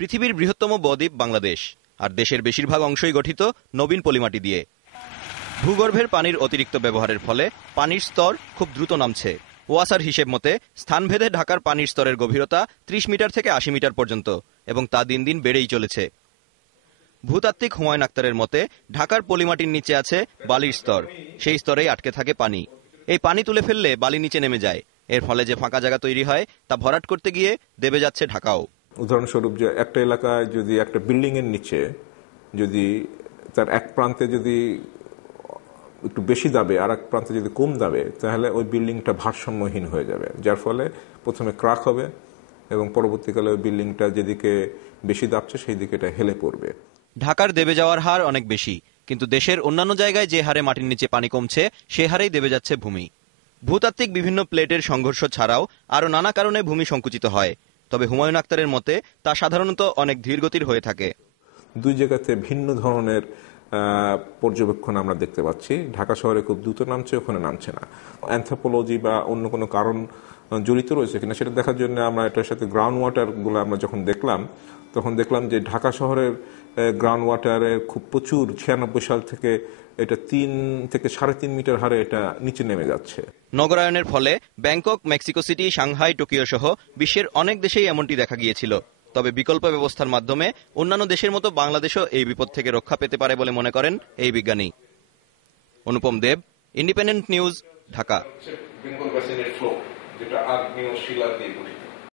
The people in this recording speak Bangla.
পৃথিবীর বৃহত্তম বদ্বীপ বাংলাদেশ, আর দেশের বেশিরভাগ অংশই গঠিত নবীন পলিমাটি দিয়ে। ভূগর্ভের পানির অতিরিক্ত ব্যবহারের ফলে পানির স্তর খুব দ্রুত নামছে। ওয়াসার হিসেব মতে স্থানভেদে ঢাকার পানির স্তরের গভীরতা ৩০ মিটার থেকে ৮০ মিটার পর্যন্ত, এবং তা দিন দিন বেড়েই চলেছে। ভূতাত্ত্বিক হুমায়ুন আক্তারের মতে ঢাকার পলিমাটির নিচে আছে বালির স্তর, সেই স্তরেই আটকে থাকে পানি। এই পানি তুলে ফেললে বালি নিচে নেমে যায়, এর ফলে যে ফাঁকা জায়গা তৈরি হয় তা ভরাট করতে গিয়ে দেবে যাচ্ছে ঢাকাও। উদাহরণস্বরূপ, যে একটা এলাকায় যদি একটা বিল্ডিং এর নিচে যদি তার এক প্রান্তে যদি একটু বেশি দাবে আর এক প্রান্তে যদি কম দাবে, তাহলে ওই বিল্ডিংটা ভারসাম্যহীন হয়ে যাবে, যার ফলে প্রথমে ক্রাক হবে এবং পরবর্তীকালে ওই বিল্ডিংটা যেদিকে বেশি দাবছে সেই দিকে এটা হেলে পড়বে। ঢাকার দেবে যাওয়ার হার অনেক বেশি, কিন্তু দেশের অন্যান্য জায়গায় যে হারে মাটির নিচে পানি কমছে সে হারেই দেবে যাচ্ছে ভূমি। ভূতাত্ত্বিক বিভিন্ন প্লেটের সংঘর্ষ ছাড়াও আরও নানা কারণে ভূমি সংকুচিত হয়, তবে হুমায়ুন আক্তারের মতে তা সাধারণত অনেক ধীরগতির হয়ে থাকে। দুই জায়গাতে ভিন্ন ধরনের পর্যবেক্ষণ আমরা দেখতে পাচ্ছি। ঢাকা শহরে খুব দ্রুত নামছে, ওখানে নামছে না। অ্যানথ্রোপোলজি বা অন্য কোনো কারণ জড়িত রয়েছে কিনা সেটা দেখার জন্য আমরা এটার সাথে গ্রাউন্ড ওয়াটারগুলো আমরা যখন দেখলাম, তখন দেখলাম যে ঢাকা শহরের গ্রাউন্ড ওয়াটারের খুব প্রচুর 96 সাল থেকে এটা 3 থেকে 3.5 মিটার হারে এটা নিচে নেমে যাচ্ছে। নগরায়নের ফলে Bangkok, Mexico city, Shanghai, Tokyo সহ বিশ্বের অনেক দেশেই এমনটি দেখা গিয়েছিল। তবে বিকল্প ব্যবস্থার মাধ্যমে অন্যান্য দেশের মতো বাংলাদেশও এই বিপদ থেকে রক্ষা পেতে পারে বলে মনে করেন এই বিজ্ঞানী। অনুপম দেব, ইন্ডিপেন্ডেন্ট নিউজ, ঢাকা।